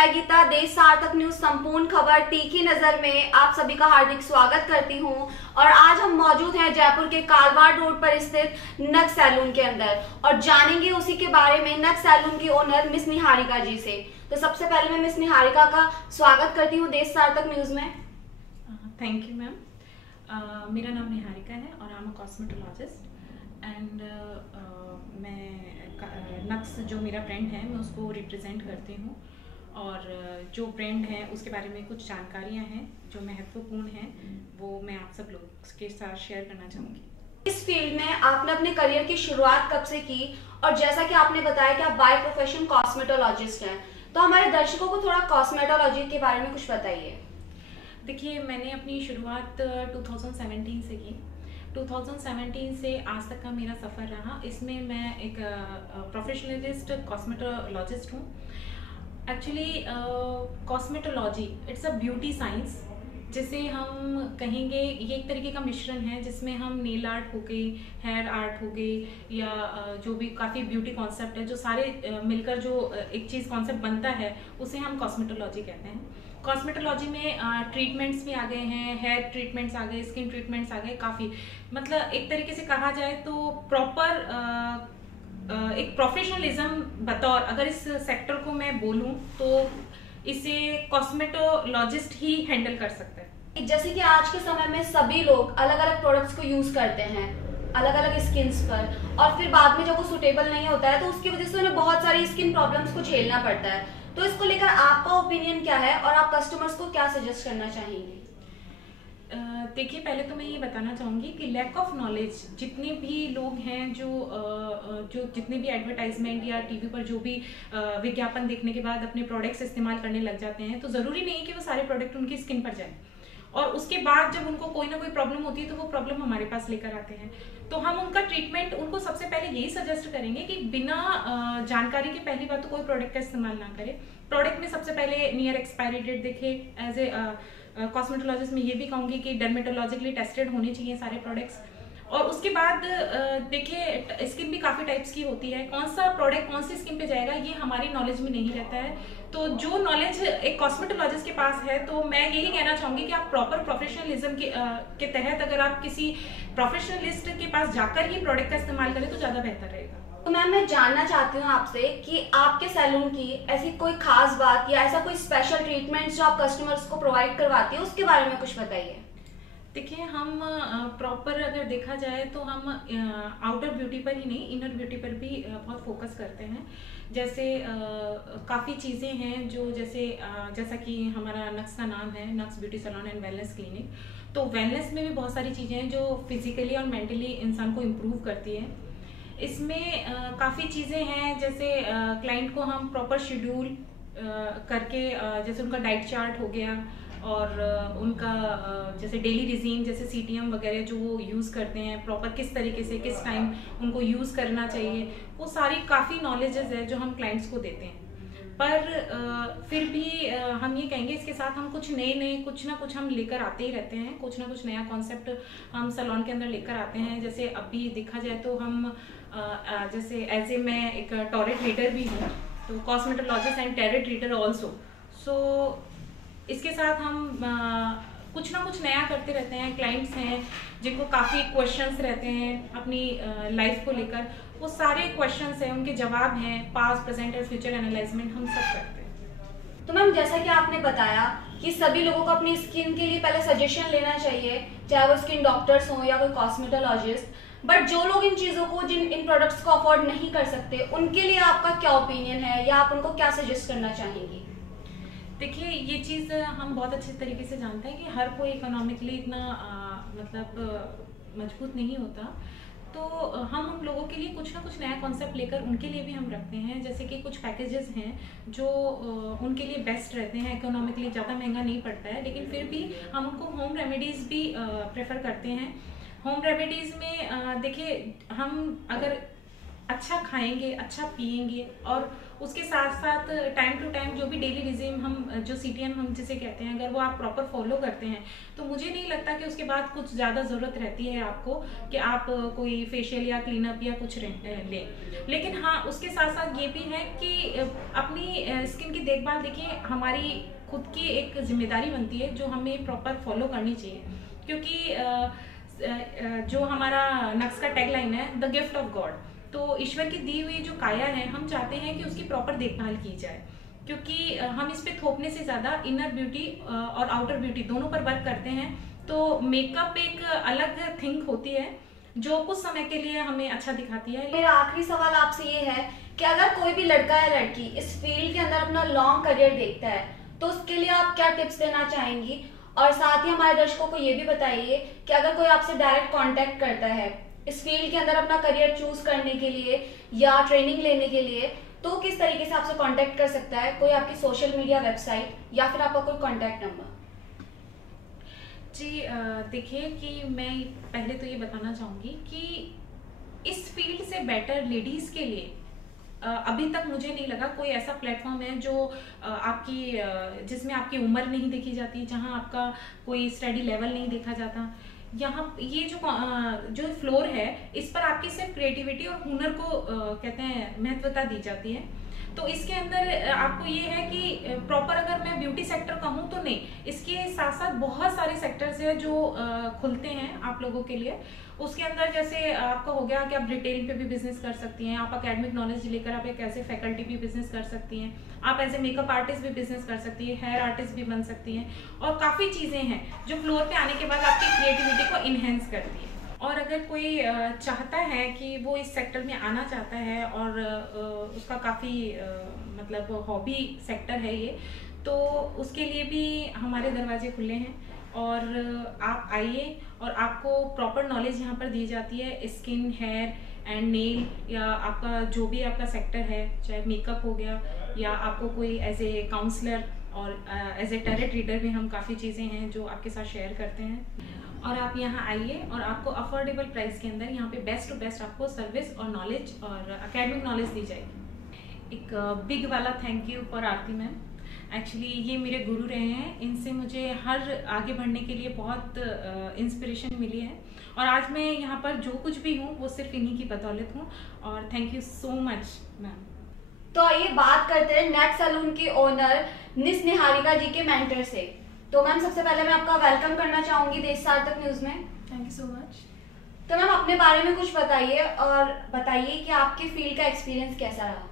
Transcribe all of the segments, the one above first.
मैं गीता देश सार्थक न्यूज संपूर्ण खबर तीखी नजर में आप सभी का हार्दिक स्वागत करती हूं। और आज हम मौजूद हैं जयपुर के कालवाड़ रोड पर स्थित नक्स सैलून के अंदर और जानेंगे उसी के बारे में नक्स सैलून की ओनर मिस निहारिका जी से। तो सबसे पहले मैं मिस निहारिका का स्वागत करती हूँ देश सार्थक न्यूज में। Thank you ma'am. मेरा नाम निहारिका है और I am a cosmetologist and मैं नक्स जो मेरा ब्रांड है मैं उसको रिप्रेजेंट करती हूँ और जो ब्रांड है उसके बारे में कुछ जानकारियाँ हैं जो महत्वपूर्ण हैं वो मैं आप सब लोग के साथ शेयर करना चाहूँगी। इस फील्ड में आपने अपने करियर की शुरुआत कब से की और जैसा कि आपने बताया कि आप बाय प्रोफेशन कॉस्मेटोलॉजिस्ट हैं, तो हमारे दर्शकों को थोड़ा कॉस्मेटोलॉजी के बारे में कुछ बताइए। देखिए, मैंने अपनी शुरुआत 2017 से की। 2017 से आज तक का मेरा सफ़र रहा। इसमें मैं एक प्रोफेशनलिस्ट कॉस्मेटोलॉजिस्ट हूँ। Actually cosmetology it's a beauty science, जिसे हम कहेंगे ये एक तरीके का मिश्रण है जिसमें हम नेल आर्ट हो गई, हेयर आर्ट हो गई या जो भी काफ़ी ब्यूटी कॉन्सेप्ट है जो सारे मिलकर जो एक चीज़ कॉन्सेप्ट बनता है उसे हम कॉस्मेटोलॉजी कहते हैं। कॉस्मेटोलॉजी में ट्रीटमेंट्स भी आ गए हैं, हेयर ट्रीटमेंट्स आ गए, स्किन ट्रीटमेंट्स आ गए, काफ़ी मतलब एक तरीके से कहा जाए तो प्रॉपर एक प्रोफेशनलिज्म बतौर अगर इस सेक्टर को मैं बोलूं तो इसे कॉस्मेटोलॉजिस्ट ही हैंडल कर सकता है। जैसे कि आज के समय में सभी लोग अलग अलग प्रोडक्ट्स को यूज करते हैं अलग अलग स्किन्स पर और फिर बाद में जब वो सुटेबल नहीं होता है तो उसकी वजह से उन्हें बहुत सारी स्किन प्रॉब्लम्स को झेलना पड़ता है। तो इसको लेकर आपका ओपिनियन क्या है और आप कस्टमर्स को क्या सजेस्ट करना चाहेंगे? देखिए, पहले तो मैं ये बताना चाहूँगी कि लैक ऑफ नॉलेज जितने भी लोग हैं जो जितने भी एडवर्टाइजमेंट या टीवी पर जो भी विज्ञापन देखने के बाद अपने प्रोडक्ट्स इस्तेमाल करने लग जाते हैं, तो ज़रूरी नहीं है कि वो सारे प्रोडक्ट उनकी स्किन पर जाए और उसके बाद जब उनको कोई ना कोई प्रॉब्लम होती है तो वो प्रॉब्लम हमारे पास लेकर आते हैं। तो हम उनका ट्रीटमेंट उनको सबसे पहले यही सजेस्ट करेंगे कि बिना जानकारी के पहली बात तो कोई प्रोडक्ट का इस्तेमाल ना करें। प्रोडक्ट में सबसे पहले नियर एक्सपायरी डेट देखें। एज ए कॉस्मेटोलॉजिस्ट में ये भी कहूँगी कि डर्मेटोलॉजिकली टेस्टेड होने चाहिए सारे प्रोडक्ट्स। और उसके बाद देखिए, स्किन भी काफ़ी टाइप्स की होती है, कौन सा प्रोडक्ट कौन सी स्किन पे जाएगा ये हमारी नॉलेज में नहीं रहता है। तो जो नॉलेज एक कॉस्मेटोलॉजिस्ट के पास है तो मैं यही कहना चाहूँगी कि आप प्रॉपर प्रोफेशनलिज्म के तहत अगर आप किसी प्रोफेशनलिस्ट के पास जाकर ही प्रोडक्ट का इस्तेमाल करें तो ज़्यादा बेहतर रहेगा। तो मैम, मैं जानना चाहती हूँ आपसे कि आपके सैलून की ऐसी कोई खास बात या ऐसा कोई स्पेशल ट्रीटमेंट जो आप कस्टमर्स को प्रोवाइड करवाती है उसके बारे में कुछ बताइए। देखिए, हम प्रॉपर अगर देखा जाए तो हम आउटर ब्यूटी पर ही नहीं इनर ब्यूटी पर भी बहुत फोकस करते हैं। जैसे काफ़ी चीज़ें हैं जो जैसा कि हमारा नक्स का नाम है नक्स beauty salon and wellness clinic, तो वेलनेस में भी बहुत सारी चीज़ें हैं जो फिजिकली और मेंटली इंसान को इम्प्रूव करती है। इसमें काफ़ी चीज़ें हैं जैसे क्लाइंट को हम प्रॉपर शेड्यूल करके जैसे उनका डाइट चार्ट हो गया और उनका जैसे डेली रिजीन जैसे CTM वगैरह जो वो यूज़ करते हैं प्रॉपर किस तरीके से किस टाइम उनको यूज़ करना चाहिए, वो सारी काफ़ी नॉलेजेस है जो हम क्लाइंट्स को देते हैं। पर फिर भी हम ये कहेंगे इसके साथ हम कुछ नए कुछ ना कुछ हम लेकर आते ही रहते हैं, कुछ ना कुछ नया कॉन्सेप्ट हम सैलून के अंदर लेकर आते हैं। जैसे अभी देखा जाए तो हम जैसे एज ए मैं एक टॉरेट रीडर भी हूँ, तो cosmetologist and tarot reader also. So इसके साथ हम कुछ ना कुछ नया करते रहते हैं। क्लाइंट्स हैं जिनको काफ़ी क्वेश्चंस रहते हैं अपनी लाइफ को लेकर, वो सारे क्वेश्चंस हैं, उनके जवाब हैं, पास्ट प्रेजेंट और फ्यूचर एनालाइजमेंट हम सब करते हैं। तो मैम, जैसा कि आपने बताया कि सभी लोगों को अपनी स्किन के लिए पहले सजेशन लेना चाहिए, चाहे वो स्किन डॉक्टर्स हों या कोई कॉस्मेटोलॉजिस्ट, बट जो लोग इन चीज़ों को इन प्रोडक्ट्स को अफोर्ड नहीं कर सकते उनके लिए आपका क्या ओपिनियन है या आप उनको क्या सजेस्ट करना चाहेंगी? देखिए, ये चीज़ हम बहुत अच्छे तरीके से जानते हैं कि हर कोई इकोनॉमिकली इतना मतलब मजबूत नहीं होता, तो हम उन लोगों के लिए कुछ ना कुछ नया कॉन्सेप्ट लेकर उनके लिए भी हम रखते हैं। जैसे कि कुछ पैकेजेस हैं जो उनके लिए बेस्ट रहते हैं, इकोनॉमिकली ज़्यादा महंगा नहीं पड़ता है, लेकिन फिर भी हम उनको होम रेमेडीज़ भी प्रेफर करते हैं। होम रेमेडीज़ में देखिए, हम अगर अच्छा खाएंगे, अच्छा पिएंगे, और उसके साथ साथ टाइम टू टाइम जो भी डेली रिजीम हम जो CTM हम जिसे कहते हैं, अगर वो आप प्रॉपर फॉलो करते हैं तो मुझे नहीं लगता कि उसके बाद कुछ ज़्यादा ज़रूरत रहती है आपको कि आप कोई फेशियल या क्लीनअप या कुछ लें। लेकिन हाँ, उसके साथ साथ ये भी है कि अपनी स्किन की देखभाल, देखिए हमारी खुद की एक जिम्मेदारी बनती है जो हमें प्रॉपर फॉलो करनी चाहिए, क्योंकि जो हमारा नक्स का टैगलाइन है, द गिफ्ट ऑफ गॉड, तो ईश्वर की दी हुई जो काया है, हम चाहते हैं कि उसकी प्रॉपर देखभाल की जाए, क्योंकि हम इस पे थोपने से ज़्यादा इनर ब्यूटी और आउटर ब्यूटी दोनों पर वर्क करते हैं। तो मेकअप एक अलग थिंग होती है जो कुछ समय के लिए हमें अच्छा दिखाती है। मेरा आखिरी सवाल आपसे ये है कि अगर कोई भी लड़का या लड़की इस फील्ड के अंदर अपना लॉन्ग करियर देखता है तो उसके लिए आप क्या टिप्स देना चाहेंगी? और साथ ही हमारे दर्शकों को ये भी बताइए कि अगर कोई आपसे डायरेक्ट कांटेक्ट करता है इस फील्ड के अंदर अपना करियर चूज करने के लिए या ट्रेनिंग लेने के लिए, तो किस तरीके से आपसे कांटेक्ट कर सकता है? कोई आपकी सोशल मीडिया, वेबसाइट या फिर आपका कोई कांटेक्ट नंबर? जी देखिए कि मैं पहले तो ये बताना चाहूँगी कि इस फील्ड से बेटर लेडीज़ के लिए अभी तक मुझे नहीं लगा कोई ऐसा प्लेटफॉर्म है जो आपकी जिसमें आपकी उम्र नहीं देखी जाती, जहां आपका कोई स्टडी लेवल नहीं देखा जाता। यहाँ ये जो फ्लोर है, इस पर आपकी सिर्फ क्रिएटिविटी और हुनर को कहते हैं महत्वता दी जाती है। तो इसके अंदर आपको ये है कि प्रॉपर अगर मैं ब्यूटी सेक्टर कहूँ तो नहीं, इसके साथ साथ बहुत सारे सेक्टर्स हैं जो खुलते हैं आप लोगों के लिए। उसके अंदर जैसे आपका हो गया कि आप रिटेल पे भी बिजनेस कर सकती हैं, आप एकेडमिक नॉलेज लेकर आप एक ऐसे फैकल्टी भी बिजनेस कर सकती हैं, आप एज ए मेकअप आर्टिस्ट भी बिजनेस कर सकती हैं, हेयर आर्टिस्ट भी बन सकती हैं, और काफ़ी चीज़ें हैं जो फ्लोर पे आने के बाद आपकी क्रिएटिविटी को इन्हेंस करती है। और अगर कोई चाहता है कि वो इस सेक्टर में आना चाहता है और उसका काफ़ी मतलब हॉबी सेक्टर है ये, तो उसके लिए भी हमारे दरवाजे खुले हैं और आप आइए और आपको प्रॉपर नॉलेज यहाँ पर दी जाती है स्किन, हेयर एंड नेल, या आपका जो भी आपका सेक्टर है, चाहे मेकअप हो गया या आपको कोई एज ए काउंसलर और एज ए टैरेट रीडर भी हम काफ़ी चीज़ें हैं जो आपके साथ शेयर करते हैं। और आप यहाँ आइए और आपको अफोर्डेबल प्राइस के अंदर यहाँ पे बेस्ट टू बेस्ट आपको सर्विस और नॉलेज और एकेडमिक नॉलेज दी जाएगी। एक बिग वाला thank you for Aarti ma'am. Actually ये मेरे गुरु रहे हैं, इनसे मुझे हर आगे बढ़ने के लिए बहुत इंस्पिरेशन मिली है, और आज मैं यहाँ पर जो कुछ भी हूँ वो सिर्फ इन्हीं की बदौलत हूँ, और thank you so much ma'am. तो आइए बात करते हैं नेक्स्ट सैलून के ओनर मिस निहारिका जी के मेंटर से। तो मैम सबसे पहले मैं आपका वेलकम करना चाहूंगी देश सार्थक न्यूज में। Thank you so much. तो मैम अपने बारे में कुछ बताइए और बताइए कि आपके फील्ड का एक्सपीरियंस कैसा रहा?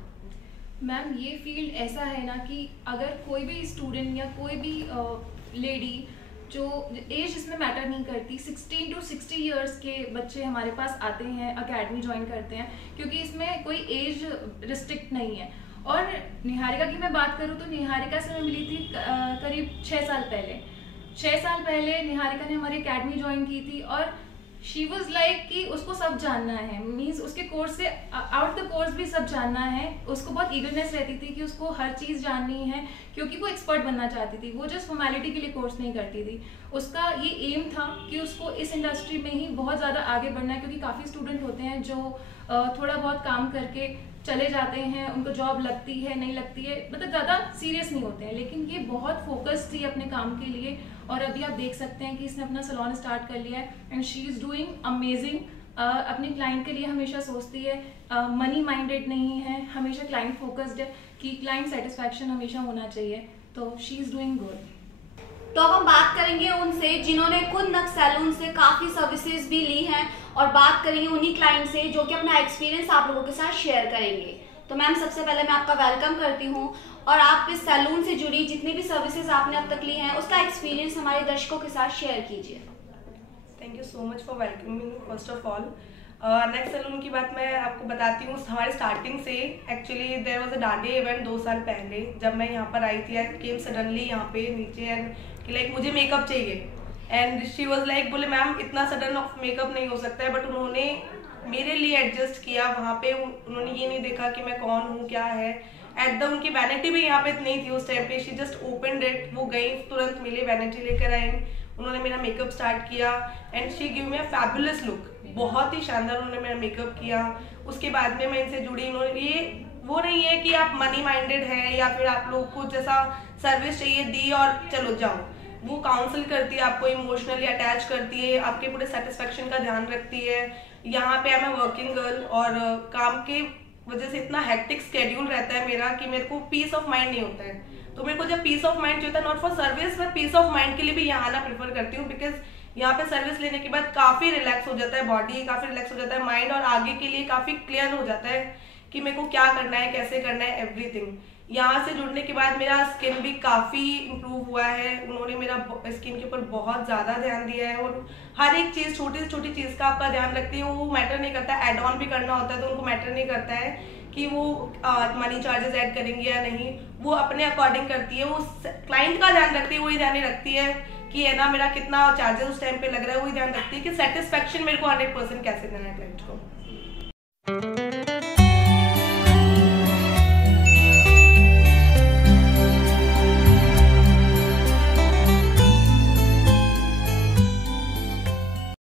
मैम ये फील्ड ऐसा है ना कि अगर कोई भी स्टूडेंट या कोई भी लेडी, जो एज इसमें मैटर नहीं करती, 16 to 60 इयर्स के बच्चे हमारे पास आते हैं, एकेडमी ज्वाइन करते हैं, क्योंकि इसमें कोई एज रिस्ट्रिक्ट नहीं है। और निहारिका की मैं बात करूँ तो निहारिका से मैं मिली थी करीब 6 साल पहले। 6 साल पहले निहारिका ने हमारी एकेडमी ज्वाइन की थी और शी वॉज लाइक कि उसको सब जानना है, मीन्स उसके कोर्स से आउट द कोर्स भी सब जानना है। उसको बहुत ईगरनेस रहती थी कि उसको हर चीज़ जाननी है, क्योंकि वो एक्सपर्ट बनना चाहती थी। वो जस्ट फॉर्मेलिटी के लिए कोर्स नहीं करती थी। उसका ये एम था कि उसको इस इंडस्ट्री में ही बहुत ज़्यादा आगे बढ़ना है, क्योंकि काफ़ी स्टूडेंट होते हैं जो थोड़ा बहुत काम करके चले जाते हैं, उनको जॉब लगती है नहीं लगती है, मतलब ज़्यादा सीरियस नहीं होते हैं। लेकिन ये बहुत फोकस थी अपने काम के लिए, और अभी आप देख सकते हैं कि इसने अपना सैलून स्टार्ट कर लिया है and she is doing amazing. अपने क्लाइंट के लिए हमेशा सोचती है, मनी माइंडेड नहीं है, हमेशा क्लाइंट फोकस्ड है कि क्लाइंट सेटिस्फैक्शन हमेशा होना चाहिए। तो शी इज़ डूइंग गुड। तो अब हम बात करेंगे उनसे जिन्होंने खुद नक्स सैलून से काफ़ी सर्विसेज भी ली हैं, और बात करेंगे उन्हीं क्लाइंट से जो कि अपना एक्सपीरियंस आप लोगों के साथ शेयर करेंगे। तो मैम सबसे पहले मैं आपका वेलकम करती हूँ, और आप इस सैलून से जुड़ी जितनी भी सर्विसेज आपने अब तक ली हैं उसका एक्सपीरियंस हमारे दर्शकों के साथ शेयर कीजिए। Thank you so much for welcoming first of all. Next salon की बात मैं आपको बताती हूँ। हमारे स्टार्टिंग से actually there was a dandiya event 2 साल पहले, जब मैं यहाँ पर आई थी। आई केम सडनली यहाँ पे नीचे एंड कि लाइक मुझे मेकअप चाहिए, एंड शी वाज लाइक, बोले मैम इतना सडन ऑफ मेकअप नहीं हो सकता है, बट उन्होंने मेरे लिए एडजस्ट किया। वहाँ पे उन्होंने ये नहीं देखा कि मैं कौन हूँ क्या है, एकदम उनकी वैनिटी भी यहाँ पे नहीं थी उस टाइम पे। शी जस्ट ओपन इट, वो गई तुरंत मिले, वैनिटी लेकर आई, उन्होंने मेरा मेकअप स्टार्ट किया and she give me a fabulous look. बहुत ही शानदार उन्होंने मेरा मेकअप किया। उसके बाद में मैं इनसे जुड़ी। उन्होंने ये वो नहीं है कि आप मनी माइंडेड है या फिर आप लोग को जैसा सर्विस चाहिए दी और चलो जाओ। वो काउंसिल करती है, आपको इमोशनली अटैच करती है, आपके पूरे सेटिस्फेक्शन का ध्यान रखती है। यहाँ पे आई एम वर्किंग गर्ल और काम के वजह से इतना हेक्टिक स्केड्यूल रहता है मेरा कि मेरे को पीस ऑफ माइंड नहीं होता है। तो मेरे को जब पीस ऑफ माइंड चाहिए, नॉट फॉर सर्विस, मैं पीस ऑफ माइंड के लिए भी यहाँ आना प्रेफर करती हूँ। बिकॉज यहाँ पे सर्विस लेने के बाद काफ़ी रिलैक्स हो जाता है बॉडी, काफ़ी रिलैक्स हो जाता है माइंड, और आगे के लिए काफ़ी क्लियर हो जाता है कि मेरे को क्या करना है, कैसे करना है, एवरीथिंग। यहाँ से जुड़ने के बाद मेरा स्किन भी काफ़ी इम्प्रूव हुआ है। उन्होंने मेरा स्किन के ऊपर बहुत ज़्यादा ध्यान दिया है और हर एक चीज़, छोटी से छोटी चीज़ का आपका ध्यान रखती है। वो मैटर नहीं करता, एड ऑन भी करना होता है तो उनको मैटर नहीं करता है कि वो मनी चार्जेस ऐड करेंगे या नहीं। वो अपने अकॉर्डिंग करती है, वो क्लाइंट का ध्यान रखती है, वही ध्यान नहीं रखती है कि है ना मेरा कितना चार्जेस उस टाइम पे लग रहा है, वही ध्यान रखती है कि सेटिस्फेक्शन मेरे को 100% कैसे देना है क्लाइंट को।